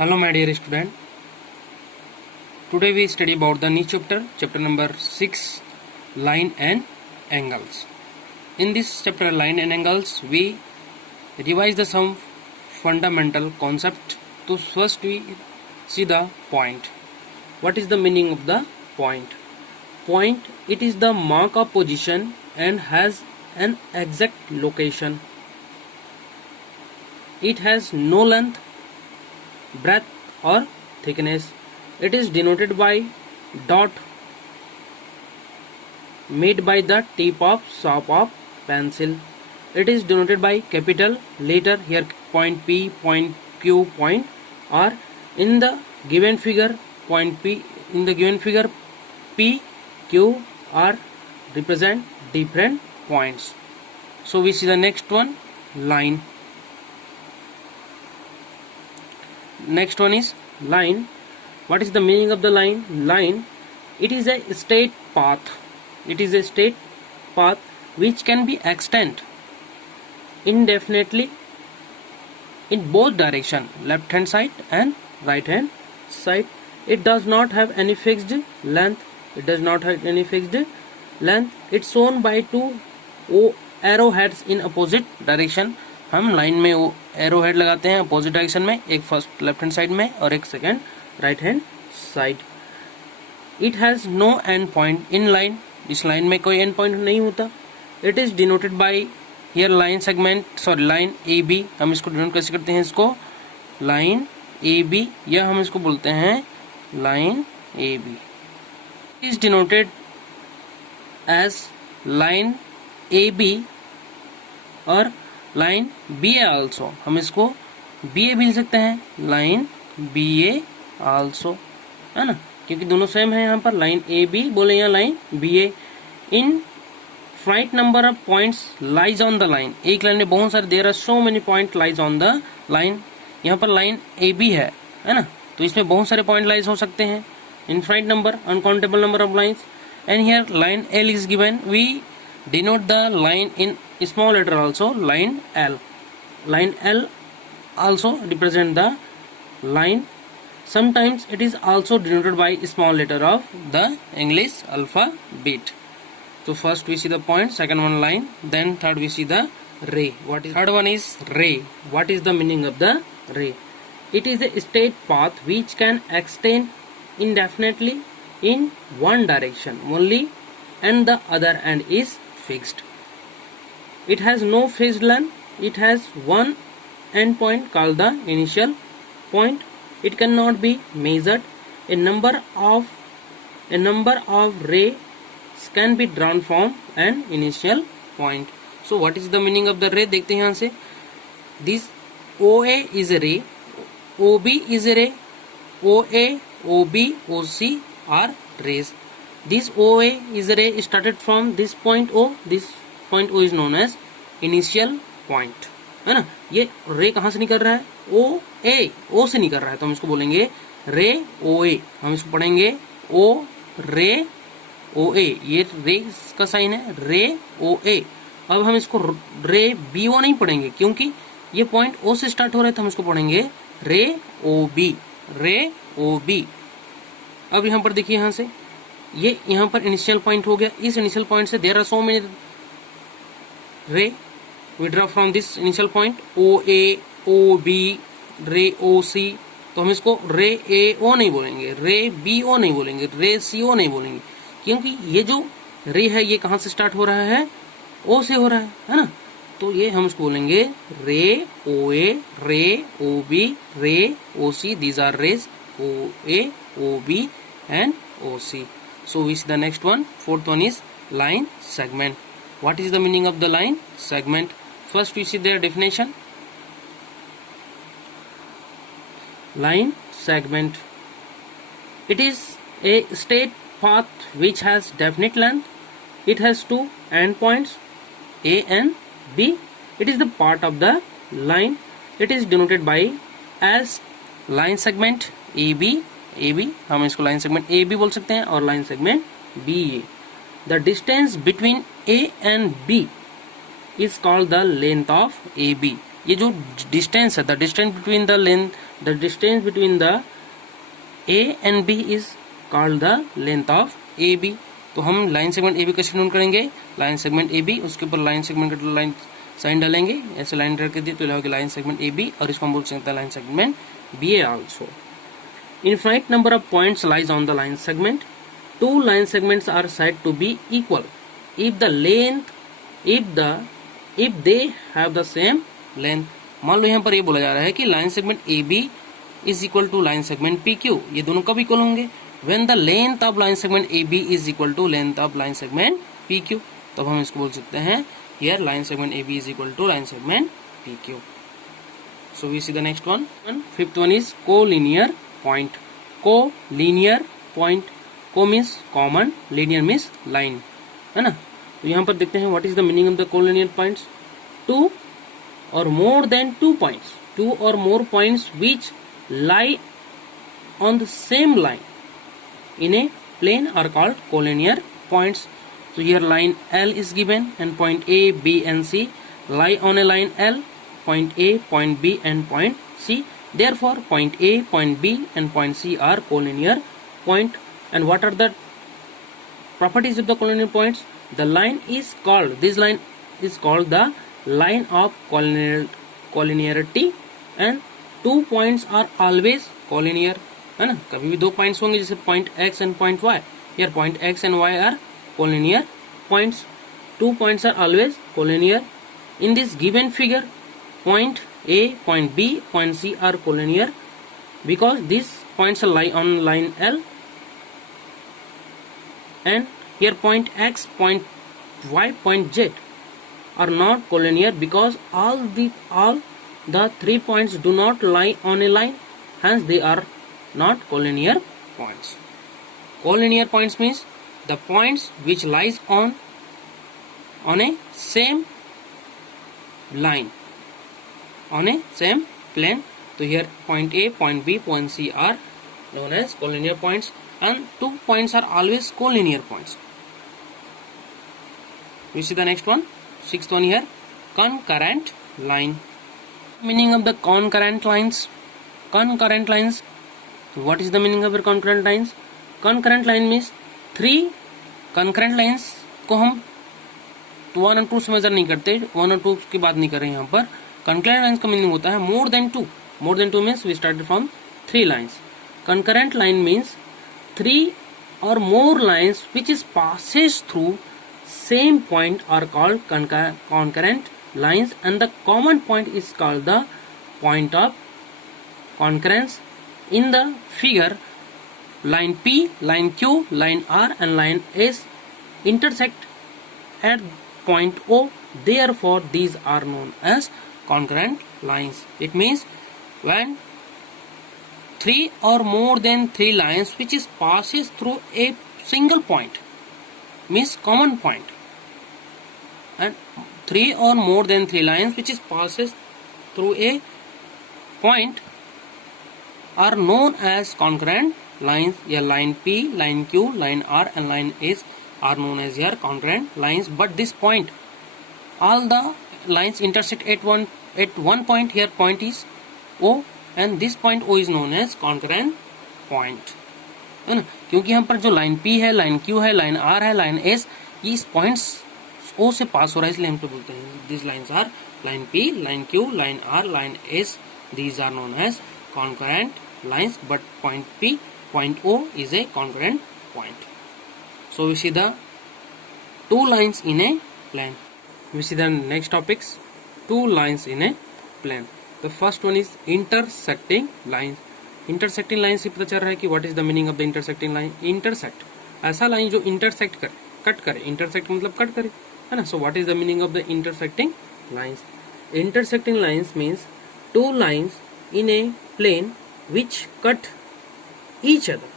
Hello my dear student. Today we study about the new chapter number 6, line and angles. In this chapter line and angles we revise the some fundamental concept. So first we see the point. What is the meaning of the point? Point, it is the mark of position and has an exact location. It has no length, breadth or thickness. It is denoted by dot made by the tip of sharp of pencil. It is denoted by capital letter, here point P, point Q, point R. In the given figure, point P, in the given figure P, Q, R represent different points. So we see the next one, line. Next one is line. What is the meaning of the line? Line, it is a straight path. It is a straight path which can be extended indefinitely in both direction, left hand side and right hand side. It does not have any fixed length. It does not have any fixed length. It's shown by two arrowheads in opposite direction. हम line में वो arrow head लगाते हैं opposite direction में, एक first left hand side में और एक second right hand side. It has no end point in line. इस लाइन में कोई एंड पॉइंट नहीं होता. It is denoted by here line segment, sorry line A B. हम इसको डिनोट कैसे करते हैं? इसको लाइन ए बी, या हम इसको बोलते हैं line A B. Is denoted as line A B और लाइन बी ए ऑल्सो. हम इसको बी ए भी लिख सकते हैं, लाइन बी ए ऑल्सो, है ना, क्योंकि दोनों सेम है. यहाँ पर लाइन ए बी बोले या line B A. Infinite number of points lies on the line. एक लाइन में बहुत सारे, there are so many point lies on the line. यहाँ पर लाइन ए बी है ना, तो इसमें बहुत सारे पॉइंट लाइज हो सकते हैं. Infinite number, uncountable number of lines. And here line L is given. We denote the line in small letter also, line L. Line L also represent the line. Sometimes it is also denoted by small letter of the English alphabet. So first we see the point, second one line, then third we see the ray. Third one is ray. What is the meaning of the ray? It is a straight path which can extend indefinitely in one direction only, and the other end is fixed. It has no fixed length. It has one end point called the initial point. It cannot be measured. A number of rays can be drawn from an initial point. So what is the meaning of the ray? देखते हैं यहाँ से. This OA is a ray, OB is a ray, OA, OB, OC are rays. This OA is a ray started from this point O. This point O is known as initial point, है ना. ये रे कहाँ से निकल रहा है? O से निकल रहा है, तो हम इसको बोलेंगे रे OA. हम इसको पढ़ेंगे O रे OA. ये रे का साइन है, रे OA. अब हम इसको रे BO नहीं पढ़ेंगे क्योंकि ये पॉइंट O से स्टार्ट हो रहा है, तो हम इसको पढ़ेंगे रे OB, रे OB. अब यहाँ पर देखिए, यहाँ से ये यहाँ पर इनिशियल पॉइंट हो गया. इस इनिशियल पॉइंट से there are so many ray. We draw from this initial point O A, O B, ray O सी. तो हम इसको रे ए ओ नहीं बोलेंगे, रे बी ओ नहीं बोलेंगे, रे सी ओ नहीं बोलेंगे, क्योंकि ये जो रे है ये कहाँ से स्टार्ट हो रहा है? ओ से हो रहा है ना. तो ये हम इसको बोलेंगे रे ओ ए, रे O B, ray O C. These are rays O A, O B and O C. So we see the next one. Fourth one is line segment. What is the meaning of the line segment? First we see their definition. Line segment, it is a straight path which has definite length. It has two endpoints A and B. It is the part of the line. It is denoted by as line segment AB. AB, हम इसको line segment A B बोल सकते हैं और line segment B A. The distance between A and B is called the length of A B. ये जो distance है, the distance between the length the distance between the A and B is called the length of AB. तो हम line segment AB कैसे note करेंगे, line segment AB, उसके ऊपर line segment का लाइन साइन डालेंगे, ऐसे लाइन ड्रा कर दिए तो होगा लाइन सेगमेंट AB, और इसको हम बोल सकते हैं line segment BA also. Infinite number of points lies on the line segment. Two line segments are said to be equal if the length if they have the same length. मान लो यहाँ पर ये बोला जा रहा है कि line segment AB is equal to line segment PQ, ये दोनों कब इक्वल होंगे, when the length of line segment AB is equal to length of line segment PQ. तब हम इसको बोल सकते हैं here line segment AB is equal to line segment PQ. So we see the next one. Fifth one is collinear point. Collinear point. Co means common, linear means line, है ना. तो यहाँ पर देखते हैं what is the meaning of the collinear points. Two or more than 2 points, 2 or more points which lie on the same line in a plane are called collinear points. So here line L is given and point A, B and C lie on a line L, point A, point B and point C. Therefore point A, point B and point C are collinear point. And what are the properties of the collinear points? The line is called, this line is called the line of collinearity, and 2 points are always collinear, है ना. कभी भी 2 points होंगे, जैसे point X and point Y. Here point X and Y are collinear points. 2 points are always collinear. In this given figure, point A, point B, point C are collinear because these points lie on line L, and here point X, point Y, point Z are not collinear because all the 3 points do not lie on a line, hence they are not collinear points. Collinear points means the points which lies on a same line, on a same plane. So here point A, point B, point C are known as collinear points, and 2 points are always collinear points. We see the next one, 6th one here, concurrent line. Meaning of the concurrent lines. Concurrent lines. What is the meaning of the concurrent lines? Concurrent line means 3 concurrent lines को हम 1 और 2 से major नहीं करते, 1 और 2 की बात नहीं कर रहे हैं यहाँ पर. Concurrent lines का मीनिंग होता है more than 2. More than 2 means we started from 3 lines. Concurrent line means 3 or more lines which is passes through same point are called concurrent lines, and the common point is called the point of concurrence. In the figure, line P, line Q, line R and line S intersect at point O, therefore these are known as concurrent lines. It means when 3 or more than 3 lines which is passes through a single point means common point, and 3 or more than 3 lines which is passes through a point are known as concurrent lines. Here line P, line Q, line R and line S are known as here concurrent lines, but this point, all the lines intersect at one point. Here point is O, and this point O is known as concurrent point, है ना. क्योंकि यहाँ पर जो line P है, line Q है, line R है, line S, ये इस पॉइंट्स O से पास हो रहा है, इसलिए हम तो बोलते हैं these lines are line P, line Q, line R, line S. These are known as concurrent lines, but point P, point O is a concurrent point. So we see the 2 lines in a plane. We see the next topics, 2 lines in a plane. The first one is intersecting lines. Intersecting lines से पता चल रहा है कि what is the meaning of the intersecting line. Intersect, ऐसा line जो intersect करे, cut करे. Intersect मतलब कट करे, है ना. So what is the meaning of the intersecting lines? Intersecting lines means 2 lines in a plane which cut each other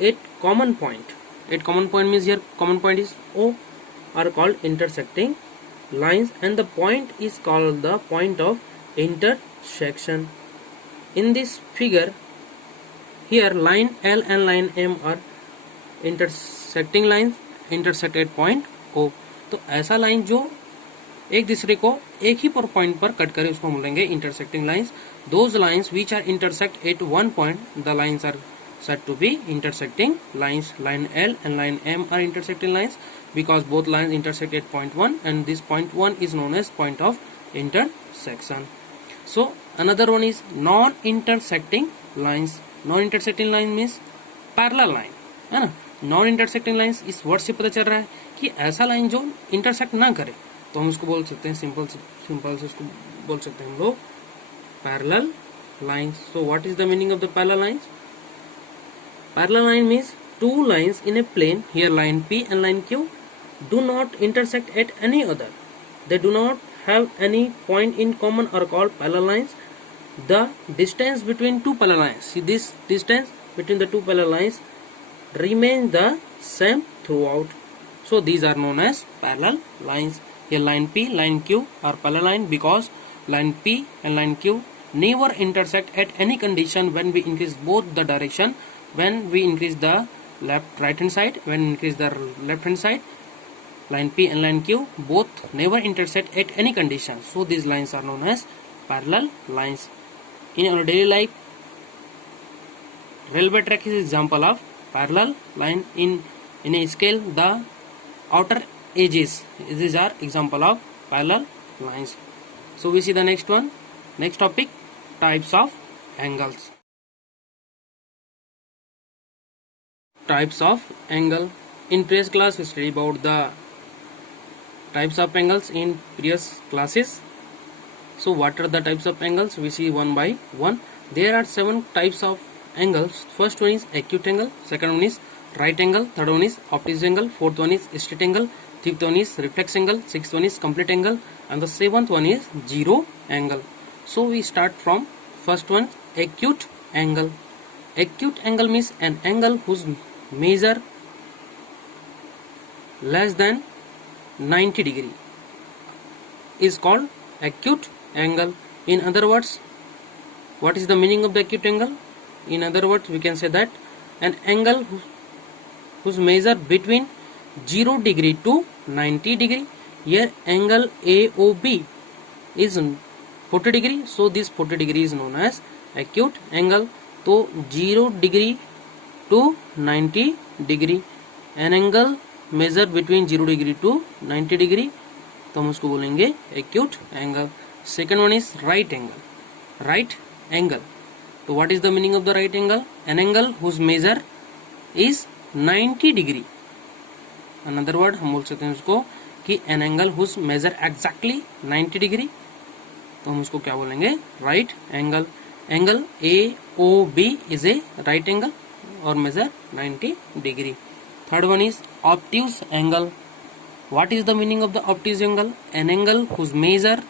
at common point. At common point means here common point is O, are called intersecting lines, and the point is called the point of intersection. In this figure, here line L and line M are intersecting lines, intersect at point O. तो ऐसा line जो एक दूसरे को एक ही point पर cut करे उसको हम बोलेंगे intersecting lines. Those lines which are intersect at one point, the lines are said to be intersecting lines. Line L and line M are intersecting lines because both lines intersect at point 1, and this point 1 is known as point of intersection. So another one is non-intersecting lines. Non-intersecting line means parallel line, है ना. Non-intersecting lines इस word से पता चल रहा है कि ऐसा लाइन जो इंटरसेक्ट ना करे, तो हम उसको बोल सकते हैं सिंपल से उसको बोल सकते हैं हम लोग parallel lines. So what is the meaning of the parallel lines? Parallel line means two lines in a plane, here line P and line Q, do not intersect at any other. They do not have any point in common are called parallel lines. The distance between two parallel lines, see this distance between the two parallel lines remains the same throughout. So these are known as parallel lines. Here line P, line Q are parallel line because line P and line Q never intersect at any condition when we increase both the direction. When we increase the right hand side, when increase the left hand side, line P and line Q both never intersect at any condition. So these lines are known as parallel lines. In our daily life, railway track is example of parallel line. In a scale, the outer edges, these are example of parallel lines. So we see the next one. Next topic, types of angles. Types of angle. In previous class we studied about the types of angles in previous classes. So what are the types of angles? We see one by one. There are 7 types of angles. First one is acute angle, second one is right angle, third one is obtuse angle, fourth one is straight angle, fifth one is reflex angle, sixth one is complete angle, and the seventh one is zero angle. So we start from first one, acute angle. Acute angle means an angle whose measure less than 90 degree is called acute angle. In other words, what is the meaning of the acute angle? In other words, we can say that an angle whose measure between 0 degree to 90 degree. Here angle AOB is 40 degree, so this 40 degree is known as acute angle. तो 0 degree to 90 degree, an angle measure between 0 degree to 90 degree, तो हम उसको बोलेंगे acute angle. Second one is right angle. Right angle. So what is the meaning of the right angle? An angle whose measure is 90 degree. Another word हम बोल सकते हैं उसको कि an angle whose measure exactly 90 degree, तो हम उसको क्या बोलेंगे? Right angle. Angle AOB is a right angle or measure 90 degree. Third one is obtuse angle. What is the meaning of the obtuse angle? An angle whose measure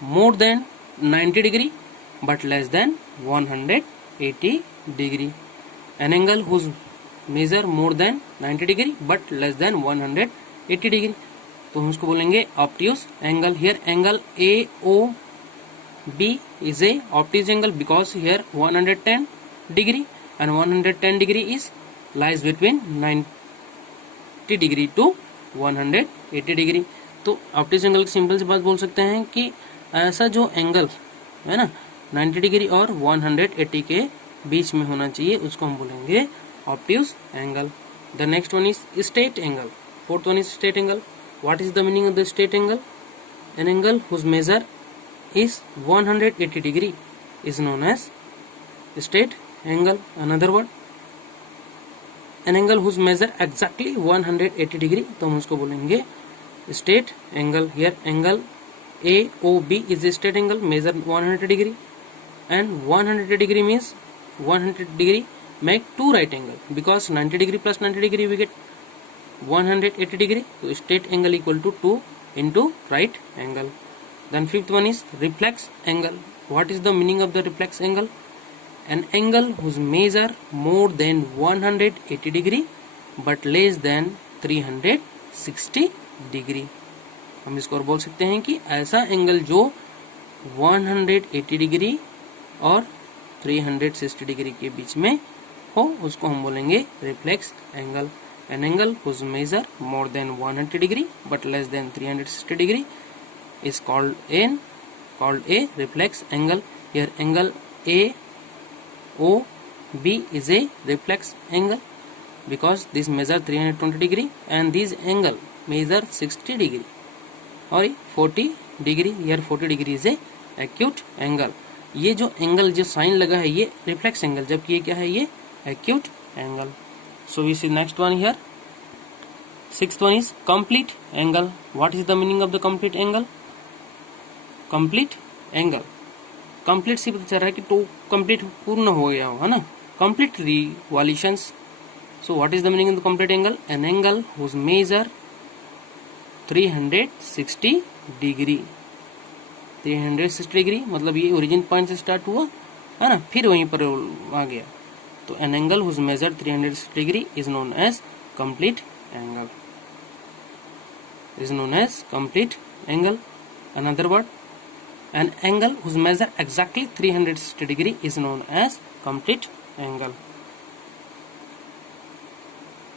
more than 90 degree but less than 180 degree. An angle whose measure more than 90 degree but less than 180 degree, तो हम उसको बोलेंगे obtuse angle. Here angle AOB is a obtuse angle because here 110 degree and 110 degree is lies between 90 degree to 180 degree. तो obtuse angle की simple सी बात बोल सकते हैं कि ऐसा जो एंगल है ना 90 डिग्री और 180 के बीच में होना चाहिए, उसको हम बोलेंगे obtuse angle. The next one is straight angle. Fourth one is straight angle. What is the meaning of the straight angle? An angle whose measure is 180 degree is known as straight angle. Another word, an angle whose measure exactly 180 degree, तो हम उसको बोलेंगे straight angle. Here angle AOB is a straight angle, measure 100 degree, and 100 degree means 100 degree make two right angle because 90 degree plus 90 degree we get 180 degree. So straight angle equal to 2 into right angle. Then fifth one is reflex angle. What is the meaning of the reflex angle? An angle whose measure more than 180 degree but less than 360 degree. हम इसको और बोल सकते हैं कि ऐसा angle जो 180 degree और 360 डिग्री के बीच में हो, उसको हम बोलेंगे reflex angle. An angle whose measure more than 100 degree but less than 360 degree is called a reflex angle. Here angle AOB is a reflex angle because this measure 320 degree and this angle measure 60 degree और 40 degree. Here 40 degree is a acute angle. ये जो angle जो sign लगा है ये reflex angle, जबकि ये क्या है, ये acute angle. So we see next one here. Sixth one is complete angle. What is the meaning of the complete angle? Complete angle, complete से पता चल रहा है कि तो complete पूर्ण हो गया हो, है ना. Complete revolutions. So what is the meaning of the complete angle? An angle whose measure 360 degree. 360 degree मतलब ये ओरिजिन पॉइंट से स्टार्ट हुआ है ना, फिर वहीं पर आ गया. तो an angle whose measure 360 degree is known as complete angle. Is known as complete angle. Another word, an angle whose measure exactly 360 degree is known as complete angle.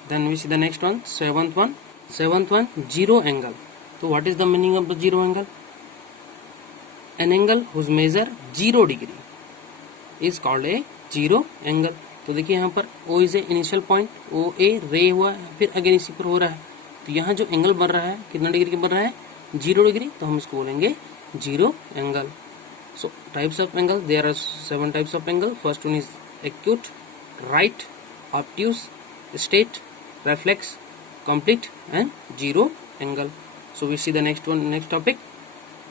Then we see the next one, seventh one zero angle. तो what is the meaning of the zero angle? An angle whose measure 0 degree is called a zero angle. तो देखिए यहाँ पर O is a initial point, OA रे हुआ है, फिर again इसी पर हो रहा है. तो यहाँ जो एंगल बन रहा है कितना डिग्री का बन रहा है? 0 डिग्री. तो हम इसको बोलेंगे zero angle. So types of angle, there are 7 types of angle. First one is acute, right, obtuse, straight, reflex, complete and zero angle. So we see the next one, next topic,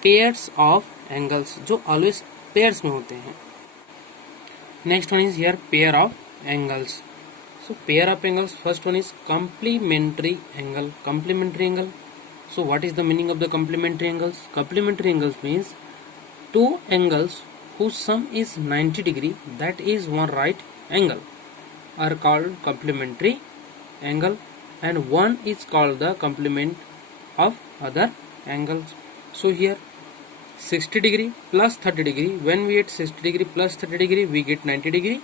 pairs of angles, जो always pairs में होते हैं. Next one is here pair of angles. So pair of angles, first one is complementary angle. Complementary angle, so what is the meaning of the complementary angles? Complementary angles means two angles whose sum is 90 degree, that is one right angle, are called complementary angle, and one is called the complement of other angles. So here 60 degree plus 30 degree, when we get 60 degree plus 30 degree we get 90 degree.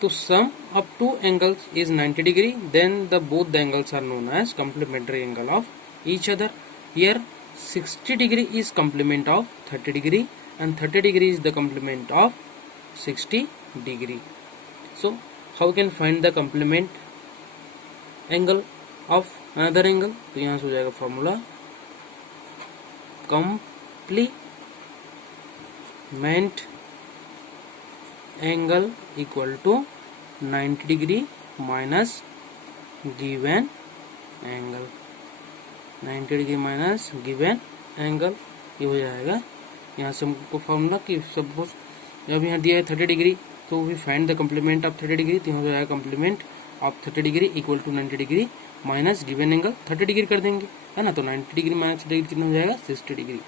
So sum of two angles is 90 degree, then both the angles are known as complementary angle of each other. Here 60 degree is complement of 30 degree and 30 degree is the complement of 60 degree. So how we can find the complement angle of another angle? तो यहाँ से हो जाएगा formula, complement angle equal to 90 degree minus given angle. 90 degree minus given angle, ये हो जाएगा. यहाँ से हमको फॉर्मूला कि सपोज जब यहाँ दिया है 30 डिग्री तो we find the complement of 30 degree. तो यहाँ हो जाएगा complement of 30 degree equal to 90 degree minus given angle 30 degree कर देंगे, है ना. तो 90 डिग्री माइनस 30 डिग्री कितना हो जाएगा? 60 डिग्री.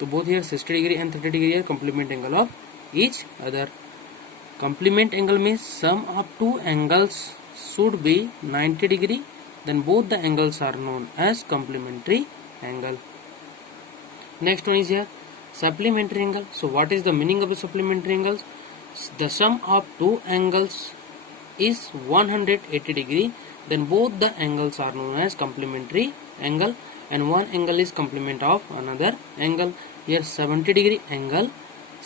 तो both here 60 degree and 30 degree are complement angle of each other. Complement angle means sum of two angles should be 90 degree, then both the angles are known as complementary angle. Next one is here supplementary angle. So what is the meaning of the supplementary angles? The sum of two angles is 180 degree, then both the angles are known as complementary angle, and one angle is complement of another angle. Here 70 degree angle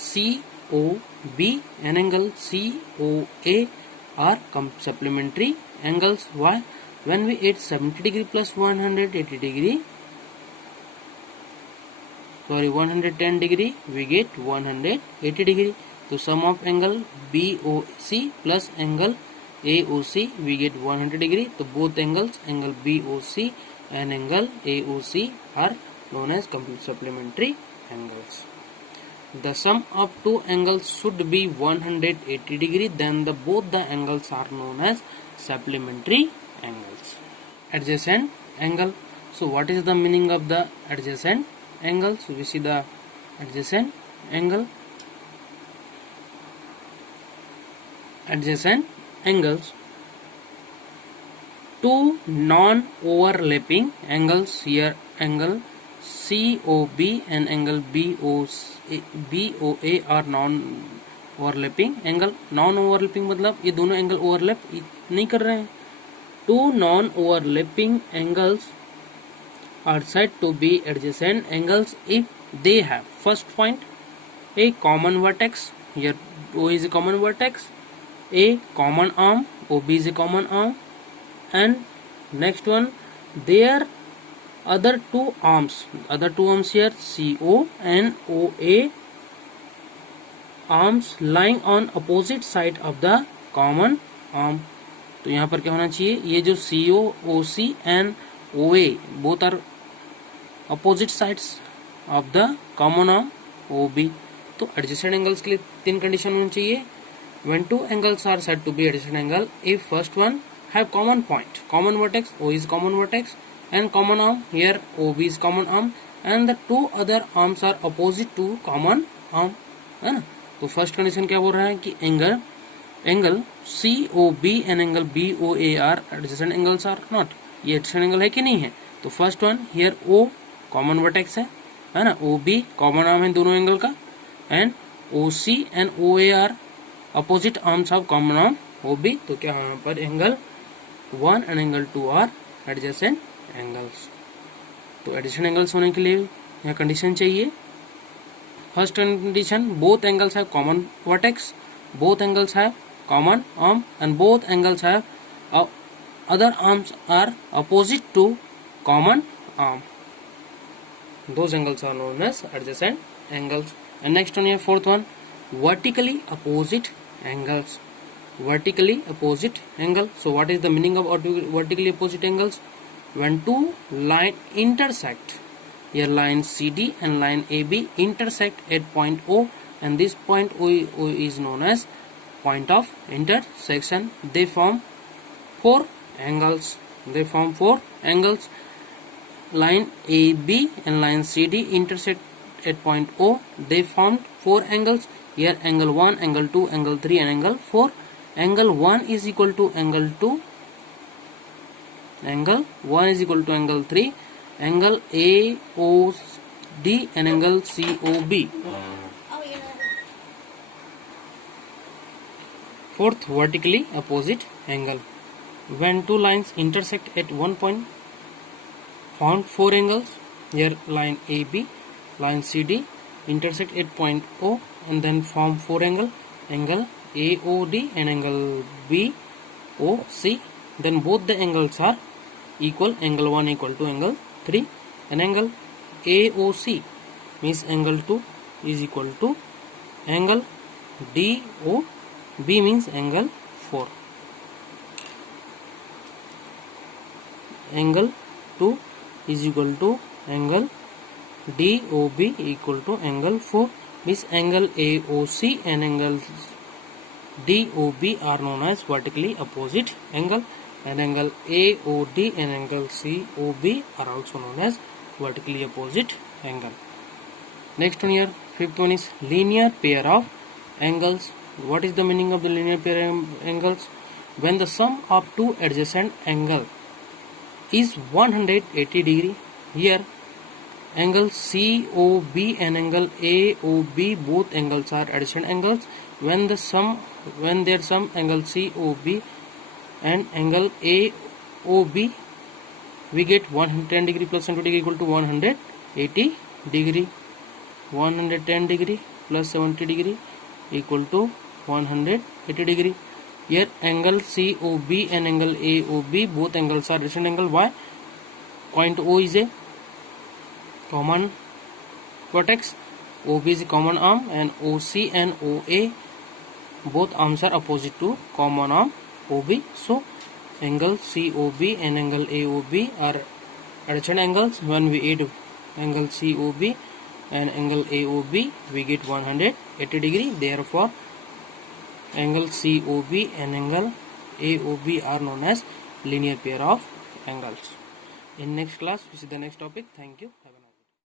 COB and angle COA are supplementary angles. Why? When we add 70 degree plus 180 degree, 110 degree, we get 180 degree. So sum of angle BOC plus angle AOC, we get 100 degree. So both angles, angle BOC and angle AOC, are known as supplementary angles. The sum of two angles should be 180 degree, then both the angles are known as supplementary angles. Adjacent angle. So what is the meaning of the adjacent angle? So we see the adjacent angle. Adjacent angles, two non-overlapping angles. Here angle COB and angle BOA are non-overlapping angle. Non-overlapping मतलब ये दोनों angle overlap नहीं कर रहे हैं, two non-overlapping angles are said to be adjacent angles if they have first point a common vertex, here O is a common vertex, a common arm, OB is a common arm, and next one their other two arms here CO and OA arms lying on opposite side of the common arm. तो यहाँ पर क्या होना चाहिए, ये जो CO, OC and OA both are opposite sides of the common arm OB. तो adjacent angles के लिए तीन कंडीशन होनी चाहिए. When two angles are said to be adjacent angle if first one have common point, common vertex, O is common vertex, and common arm, here OB is common arm, and the two other arms are opposite to common arm, है ना. तो first condition क्या बोल रहा है कि angle COB and angle BOA are adjacent angles or not. ये adjacent angle है कि नहीं है. तो first one here O common vertex है ना, OB कॉमन आर्म है दोनों एंगल का, and OC and OA are opposite arms of common arm OB. तो क्या यहाँ पर angle 1 and angle 2 are adjacent angles. तो एडजेसेंट एंगल्स होने के लिए यहाँ कंडीशन चाहिए. First condition both angles have common vertex, both angles have common arm, and both angles have other arms are opposite to common arm. Those angles are known as adjacent angles. And next one here, fourth one, vertically opposite angles. Vertically opposite angle. So what is the meaning of vertically opposite angles? When two lines intersect, here line CD and line AB intersect at point O, and this point O is known as point of intersection. They form four angles. Line AB and line CD intersect at point O. They formed four angles. Here angle 1, angle 2, angle 3 and angle 4. Angle 1 is equal to angle 2. Angle 1 is equal to angle 3. Angle AOD and angle COB. Fourth, vertically opposite angle. When two lines intersect at one point, found four angles. Here line AB, line CD intersect at point O, and then form four angles. Angle AOD and angle BOC. Then both the angles are equal. Angle 1 equal to angle 3, and angle AOC means angle 2 is equal to angle DOB means angle 4. Angle 2 is equal to angle DOB equal to angle 4 means angle AOC and angle DOB are known as vertically opposite angle, and angle AOD and angle COB are also known as vertically opposite angle. Next one here, fifth one is linear pair of angles. What is the meaning of the linear pair of angles? When the sum of two adjacent angles is 180 degree. Here angle COB and angle AOB both angles are adjacent angles. When their sum angle COB and angle AOB, we get 110 degree plus 70 degree equal to 180 degree. 110 degree plus 70 degree equal to 180 degree. Here angle COB and angle AOB both angles are adjacent angle. Why? Point O is a common vertex, OB is a common arm, and OC and OA both arms are opposite to common arm OB. So angle COB and angle AOB are adjacent angles. When we add angle COB and angle AOB, we get 180 degree. Therefore angle COB and angle AOB are known as linear pair of angles. In next class we see the next topic. Thank you. Have a nice day.